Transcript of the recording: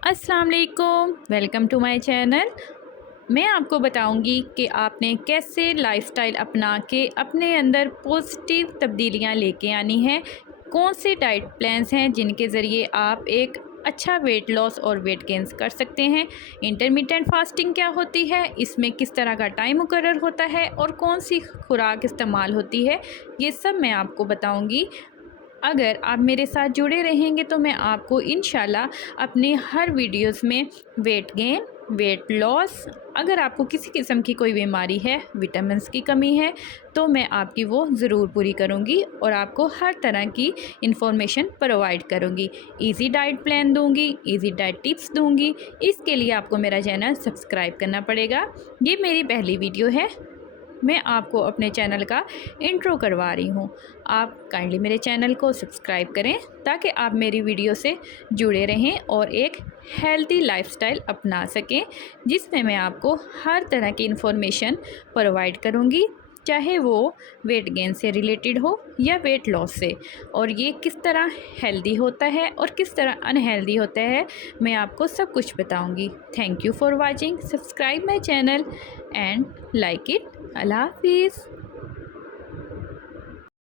अस्सलाम वालेकुम, welcome to my channel. मैं आपको बताऊंगी कि आपने कैसे लाइफस्टाइल अपना के अपने अंदर पॉजिटिव तब्दीलियां लेके आनी है। कौन से डाइट प्लान्स हैं जिनके ज़रिए आप एक अच्छा वेट लॉस और वेट गेन्स कर सकते हैं। इंटरमिटेंट फास्टिंग क्या होती है, इसमें किस तरह का टाइम मुकर्रर होता है और कौन सी खुराक इस्तेमाल होती है, ये सब मैं आपको बताऊंगी। अगर आप मेरे साथ जुड़े रहेंगे तो मैं आपको इंशाल्लाह अपने हर वीडियोस में वेट गेन, वेट लॉस, अगर आपको किसी किस्म की कोई बीमारी है, विटामिन्स की कमी है, तो मैं आपकी वो ज़रूर पूरी करूँगी और आपको हर तरह की इंफॉर्मेशन प्रोवाइड करूँगी। इजी डाइट प्लान दूँगी, इजी डाइट टिप्स दूँगी। इसके लिए आपको मेरा चैनल सब्सक्राइब करना पड़ेगा। ये मेरी पहली वीडियो है, मैं आपको अपने चैनल का इंट्रो करवा रही हूँ। आप काइंडली मेरे चैनल को सब्सक्राइब करें ताकि आप मेरी वीडियो से जुड़े रहें और एक हेल्दी लाइफस्टाइल अपना सकें, जिसमें मैं आपको हर तरह की इन्फॉर्मेशन प्रोवाइड करूँगी, चाहे वो वेट गेन से रिलेटेड हो या वेट लॉस से। और ये किस तरह हेल्दी होता है और किस तरह अनहेल्दी होता है, मैं आपको सब कुछ बताऊंगी। Thank you for watching, subscribe my channel and like it. अल्लाह हाफिज़।